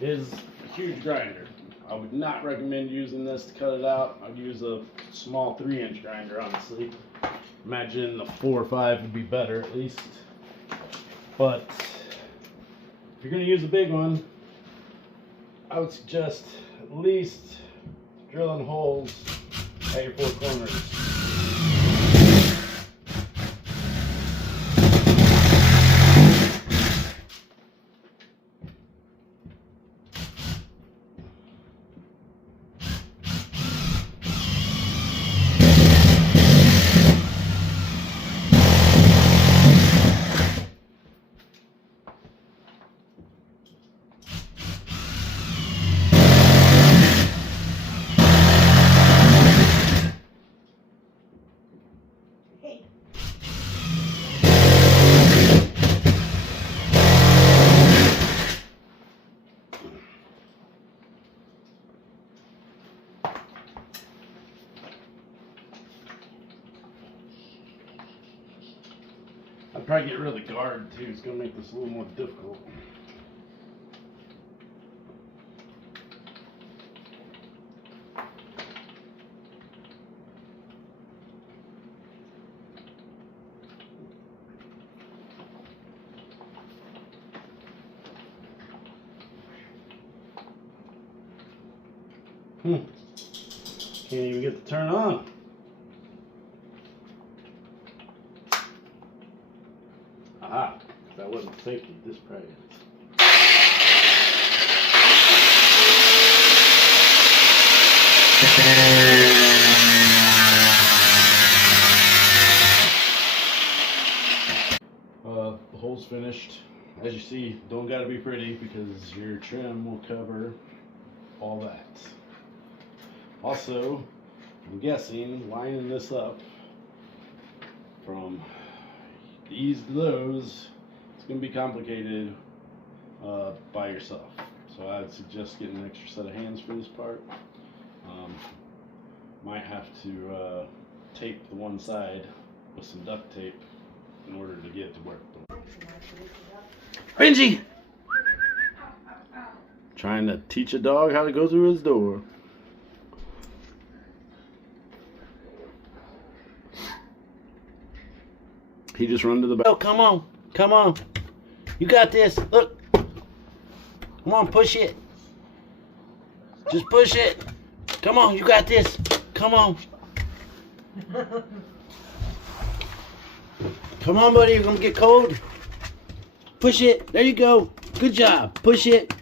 is a huge grinder. I would not recommend using this to cut it out. I'd use a small 3-inch grinder, honestly. Imagine the 4 or 5 would be better at least. But if you're going to use a big one, I would suggest at least drilling holes at your 4 corners. I'd probably get rid of the guard too. It's going to make this a little more difficult. Can't even get the turn on. Aha, if I wasn't thinking, this probably is. The hole's finished. As you see, don't gotta be pretty because your trim will cover all that. Also, I'm guessing lining this up from these to those, it's going to be complicated by yourself. So I'd suggest getting an extra set of hands for this part. Might have to tape the one side with some duct tape in order to get it to work. Benji! Trying to teach a dog how to go through his door. He just run to the back. Oh, come on. Come on. You got this. Look. Come on, push it. Just push it. Come on, you got this. Come on. Come on, buddy. You're going to get cold. Push it. There you go. Good job. Push it.